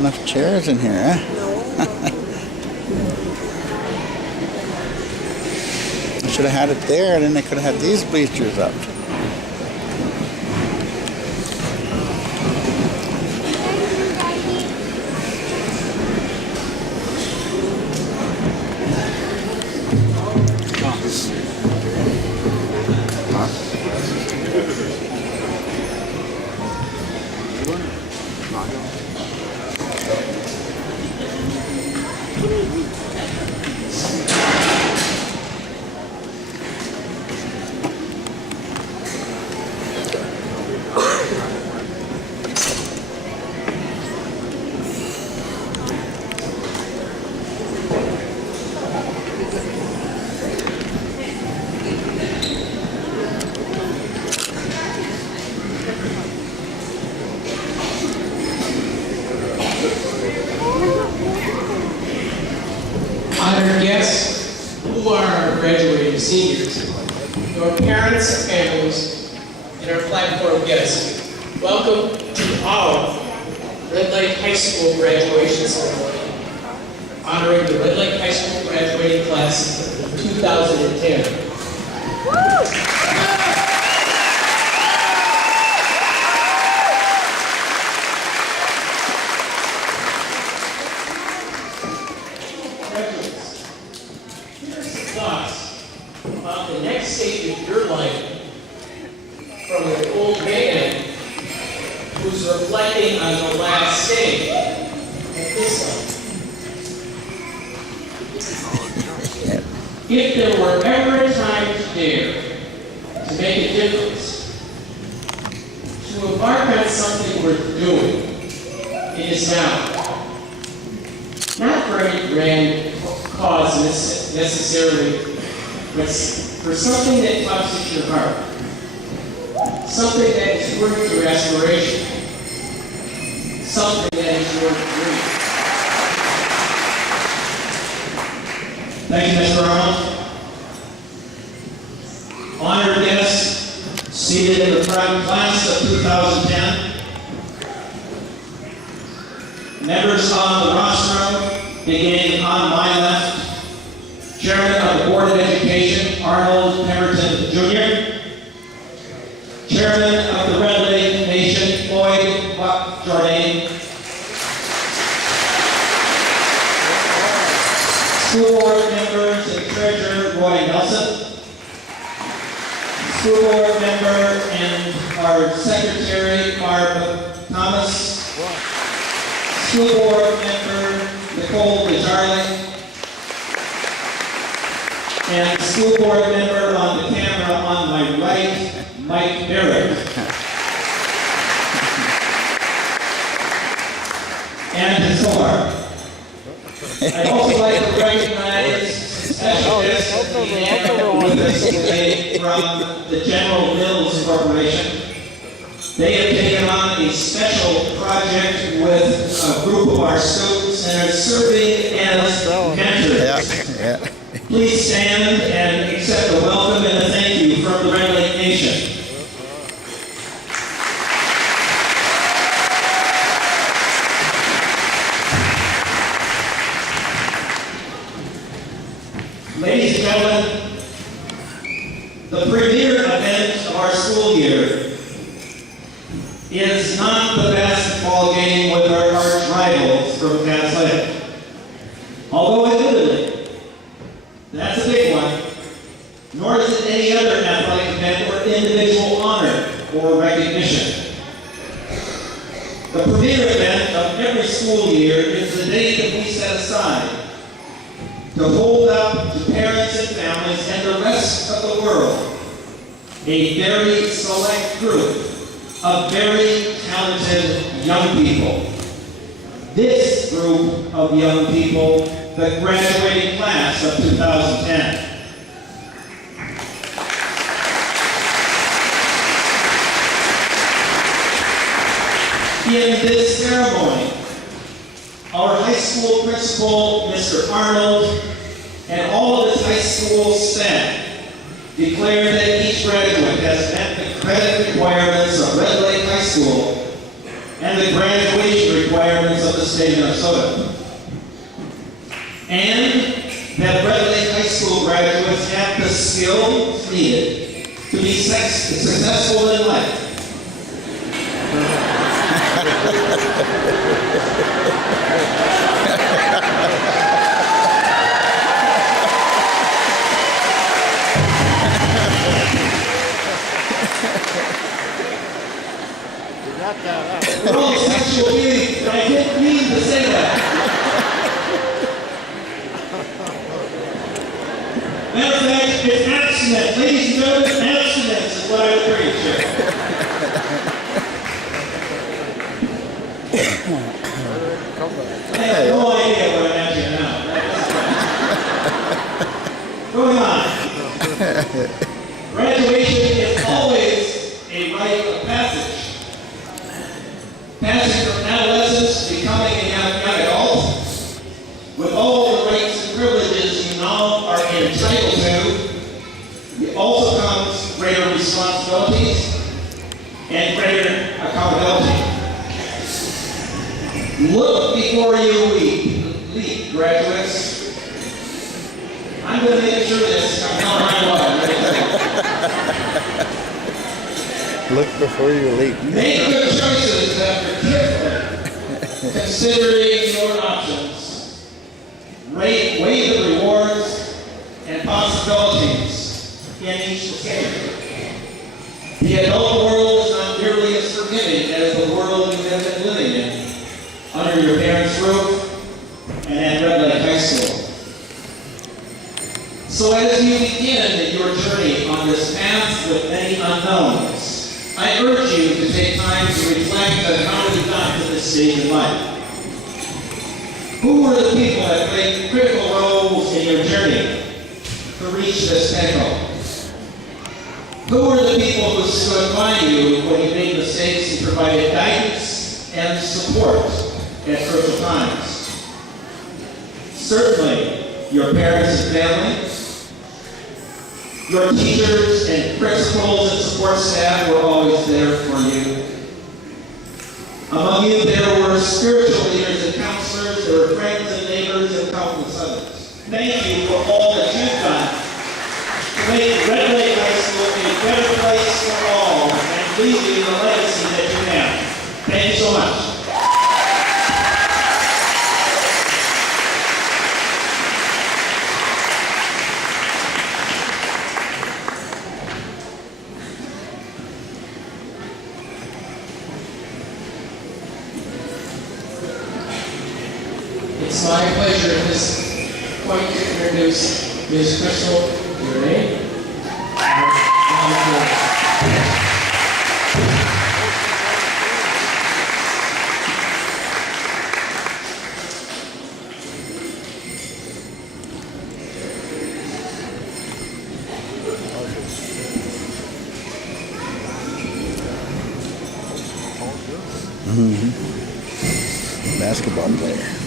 enough chairs in here, eh? I should have had it there, and then they could have had these bleachers up. Honored guests, who are our graduating seniors, your parents and families, and our platform guests, welcome to our Red Lake High School graduation ceremony, honoring the Red Lake High School graduating class of 2010. Thoughts about the next stage of your life from an old man who's reflecting on the last stage of his life. If there were ever a time to dare to make a difference, to embark on something worth doing, it is now. Not for any grand cause necessarily, but for something that tugs at your heart, something that is worth your aspiration, something that is your dream. Thank you, Mr. Arnold. Honored guests seated in the class of 2010, members on the rostrum, beginning on my left, Chairman of the Board of Education, Arnold Pemberton Jr., Chairman of the Red Lake Nation, Floyd Jourdain, School Board members and Treasurer Roy Nelson, School Board member and our Secretary, Barb Thomas, School Board member Nicole Desjardins, and School Board member on the camera on my right, Mike Barrett. And his car. I'd also like to recognize special guests with us today from the General Mills Corporation. They have taken on a special project with a group of our students and are serving as mentors. Yeah. Please stand and accept a welcome and a thank you from the Red Lake Nation. Ladies and gentlemen, the premier event of our school year is not the basketball game with our arch rivals from Cass Lake. Although admittedly, that's a big one, nor is it any other athletic event or individual honor or recognition. The premier event of every school year is the day that we set aside to hold up to parents and families and the rest of the world a very select group of very talented young people. This group of young people, the graduating class of 2010. In this ceremony, our high school principal, Mr. Arnold, and all of his high school staff declare that each graduate has met the credit requirements of Red Lake High School and the graduation requirements of the the state of Minnesota. And that Red Lake High School graduates have the skills needed to be successful in life. We're all sexual beings, but I didn't mean to say that. Matter of fact, it's abstinence. Ladies and gentlemen, abstinence is what I would preach here. I have no idea what I'm at here now. Going on. Graduation is always a rite of passage. Passing from adolescence to becoming a young adult, with all the rights and privileges you now are entitled to, it also comes greater responsibilities and greater accountability. Look before you leap, graduates. I'm going to make sure this comes out my way. Look before you leap. Make good choices after carefully considering your options. Weigh the rewards and possibilities in each decision. The adult world is not nearly as forgiving as the world you have been living in under your parents' roof and at Red Lake High School. So as you begin your journey on this path with many unknowns, I urge you to take time to reflect on how you got to this stage in life. Who were the people that played critical roles in your journey to reach this pinnacle? Who were the people who stood by you when you made mistakes and provided guidance and support at crucial times? Certainly, your parents and family. Your teachers and principals and support staff were always there for you. Among you, there were spiritual leaders and counselors, there were friends and neighbors and countless others. Thank you for all that you've done to make Red Lake High School a better place for all and leave you the legacy that you have. Thank you so much. It's my pleasure at this point to introduce Ms. Crystal Duray. Basketball player.